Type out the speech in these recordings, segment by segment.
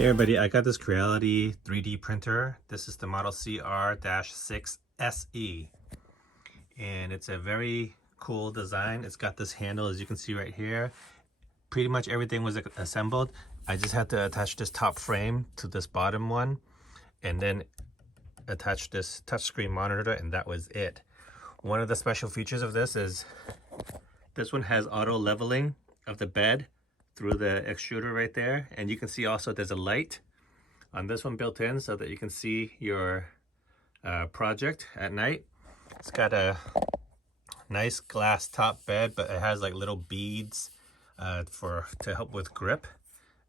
Hey everybody, I got this Creality 3D printer. This is the model CR-6 SE, and it's a very cool design. It's got this handle, as you can see right here. Pretty much everything was assembled. I just had to attach this top frame to this bottom one and then attach this touchscreen monitor, and that was it. One of the special features of this is this one has auto leveling of the bed through the extruder right there, and you can see also there's a light on this one built in so that you can see your project at night. It's got a nice glass top bed, but it has like little beads to help with grip.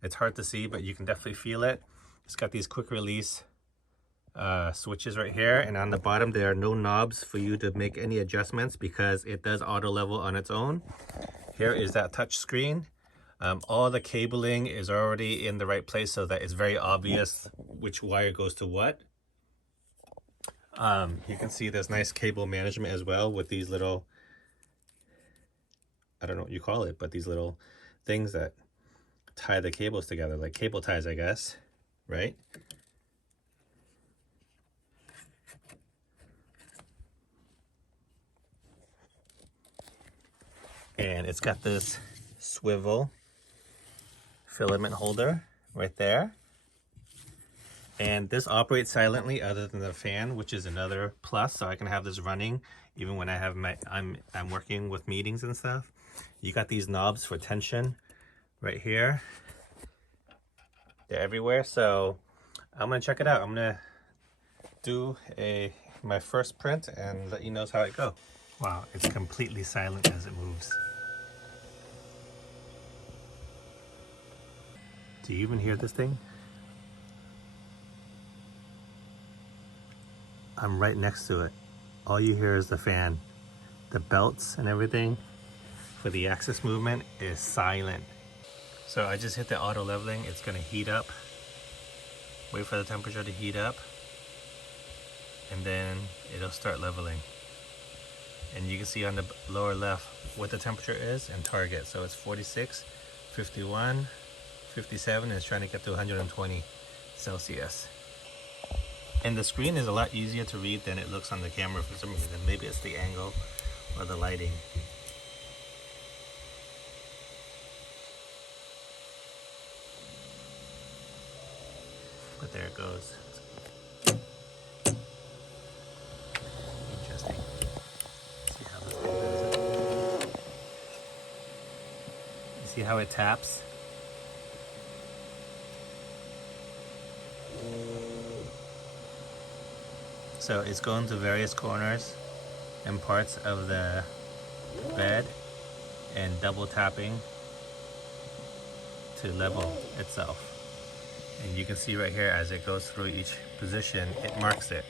It's hard to see, but you can definitely feel it. It's got these quick release switches right here, and on the bottom there are no knobs for you to make any adjustments because it does auto level on its own. Here is that touch screen. All the cabling is already in the right place so that it's very obvious which wire goes to what. You can see there's nice cable management as well with these little, I don't know what you call it, but these little things that tie the cables together, like cable ties, I guess, right? And it's got this swivel filament holder right there, and this operates silently other than the fan, which is another plus, so I can have this running even when I have I'm working with meetings and stuff. You got these knobs for tension right here. They're everywhere, so I'm gonna check it out. I'm gonna do my first print and let you know how it goes. Wow, it's completely silent as it moves. Do you even hear this thing? I'm right next to it. All you hear is the fan. The belts and everything for the axis movement is silent. So I just hit the auto leveling. It's gonna heat up. Wait for the temperature to heat up, and then it'll start leveling. And you can see on the lower left what the temperature is and target. So it's 46, 51, 57, and it's trying to get to 120 Celsius. And the screen is a lot easier to read than it looks on the camera for some reason. Maybe it's the angle or the lighting. But there it goes. Interesting. See how this thing does it? You see how it taps? So it's going to various corners and parts of the bed and double tapping to level itself. And you can see right here as it goes through each position, it marks it.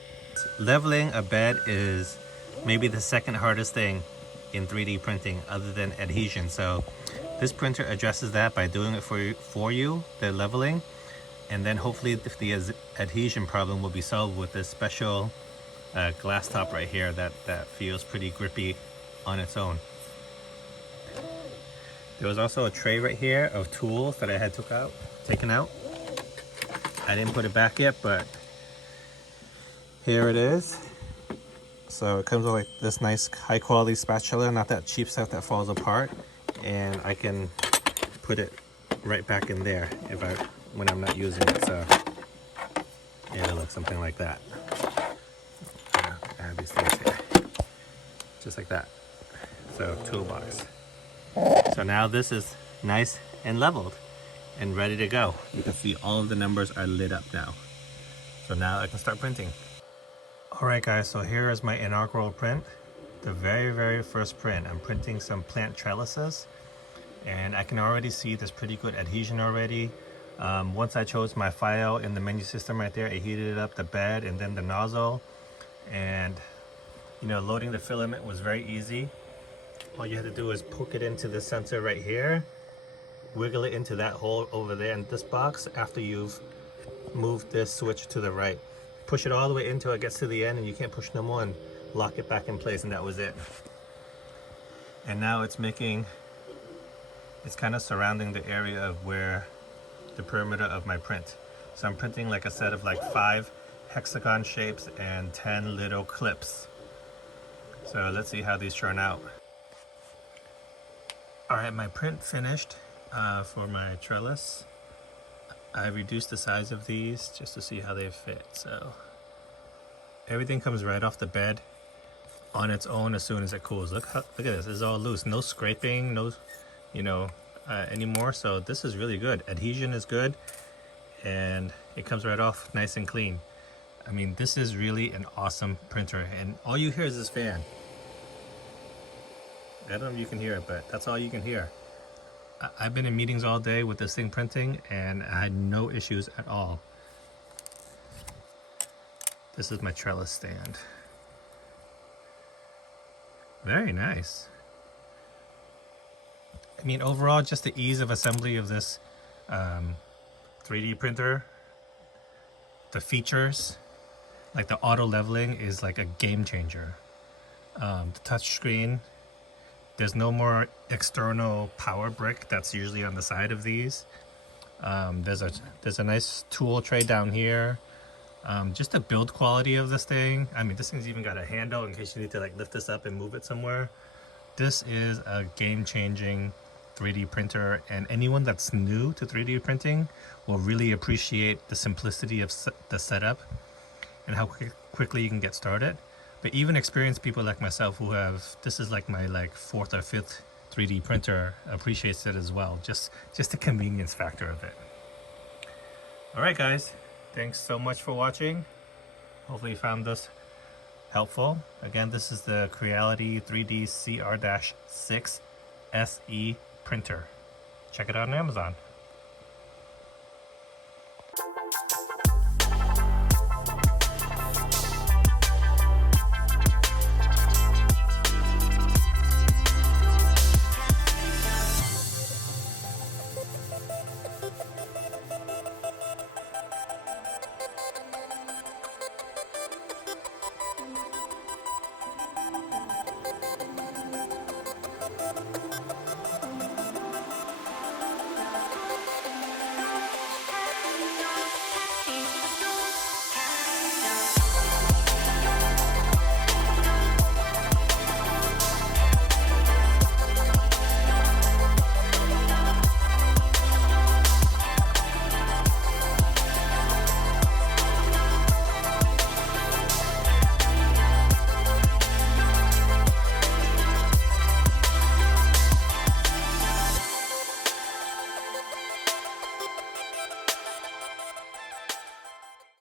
Leveling a bed is maybe the second hardest thing in 3D printing other than adhesion. So this printer addresses that by doing it for you, the leveling. And then hopefully the adhesion problem will be solved with this special glass top right here that feels pretty grippy on its own. There was also a tray right here of tools that I had taken out. I didn't put it back yet, but here it is. So it comes with like this nice high quality spatula, not that cheap stuff that falls apart, and I can put it right back in there when I'm not using it. So it'll look something like that. I have these things here, just like that. So toolbox. So now this is nice and leveled and ready to go. You can see all of the numbers are lit up now. So now I can start printing. All right guys, so here is my inaugural print. The very first print. I'm printing some plant trellises, and I can already see there's pretty good adhesion already. Once I chose my file in the menu system right there, it heated up the bed and then the nozzle. And you know, loading the filament was very easy. All you have to do is poke it into the sensor right here, wiggle it into that hole over there in this box after you've moved this switch to the right. Push it all the way until it gets to the end and you can't push no more, and lock it back in place, and that was it. And now it's kind of surrounding the area of where the perimeter of my print. So I'm printing like a set of like 5 hexagon shapes and 10 little clips. So let's see how these turn out. Alright, my print finished for my trellis. I reduced the size of these just to see how they fit. So everything comes right off the bed on its own as soon as it cools. Look at this, it's all loose. No scraping, no, anymore. So this is really good. Adhesion is good, and it comes right off nice and clean. I mean, this is really an awesome printer, and all you hear is this fan. I don't know if you can hear it, but that's all you can hear. I've been in meetings all day with this thing printing, and I had no issues at all. This is my trellis stand. Very nice. I mean, overall, just the ease of assembly of this 3D printer, the features, like the auto leveling is like a game changer. The touch screen, there's no more external power brick that's usually on the side of these. There's a nice tool tray down here. Just the build quality of this thing. I mean, this thing's even got a handle in case you need to like lift this up and move it somewhere. This is a game-changing 3D printer, and anyone that's new to 3D printing will really appreciate the simplicity of the setup and how quickly you can get started. But even experienced people like myself who have, this is like my 4th or 5th 3D printer, appreciates it as well. Just the convenience factor of it. All right, guys. Thanks so much for watching. Hopefully you found this helpful. Again, this is the Creality 3D CR-6 SE printer. Check it out on Amazon.